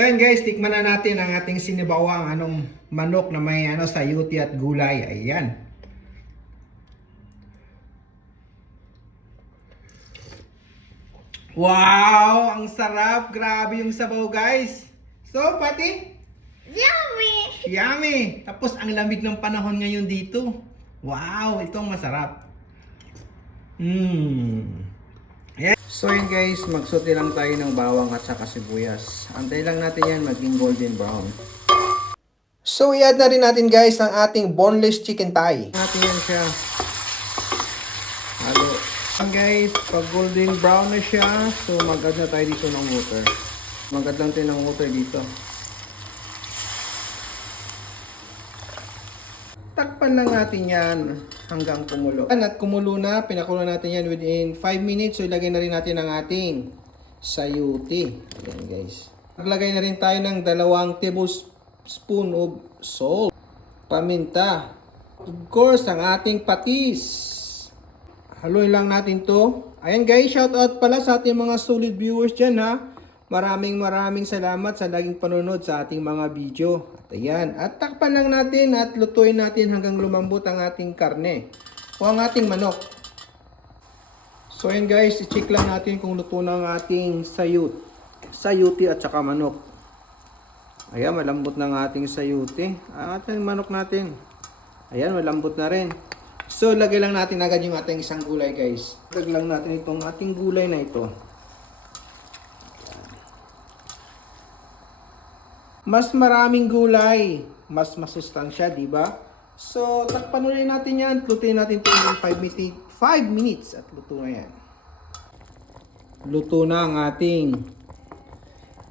So yun guys, tikman na natin ang ating sinibawang manok na may sayuti at gulay. Ayan. Wow! Ang sarap! Grabe yung sabaw guys! So, pati? Yummy! Yummy! Tapos ang lamig ng panahon ngayon dito. Wow! Itong masarap. Ayan. So yun guys, magsote lang tayo ng bawang at saka sibuyas. Antay lang natin yan maging golden brown. So i-add na rin natin guys ang ating boneless chicken thigh. Natin yan siya. Halo. Guys, pag golden brown na siya, so mag-add na tayo dito ng water. Mag-add lang tayo ng water dito. Takpan lang natin yan hanggang kumulo. At kumulo na, pinakulo natin yan within 5 minutes. So ilagay na rin natin ang ating sayuti. Ayan guys. Maglagay na rin tayo ng 2 tablespoon of salt. Paminta. Of course, ang ating patis. Haluin lang natin to. Ayan guys, shout out pala sa ating mga solid viewers dyan ha. Maraming salamat sa laging panonood sa ating mga video. At ayan, at takpan lang natin at lutuin natin hanggang lumambot ang ating karne o ang ating manok. So ayan guys, i-check lang natin kung luto na ang ating sayuti at saka manok. Ayan, malambot na ang ating sayuti at ang manok natin. Ayan, malambot na rin. So, lagay lang natin agad yung ating isang gulay guys. Lagay lang natin itong ating gulay na ito. Mas maraming gulay, mas masustansya, di ba? So, takpan ulit natin yan. Lutuin natin ito ng 5 minutes at luto na yan. Luto na ang ating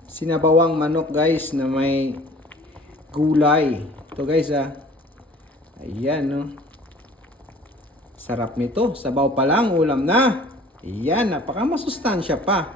sinabawang manok guys na may gulay. Ito guys Ayan no. Sarap nito. Sabaw pa lang, ulam na. Ayan, napaka masustansya pa.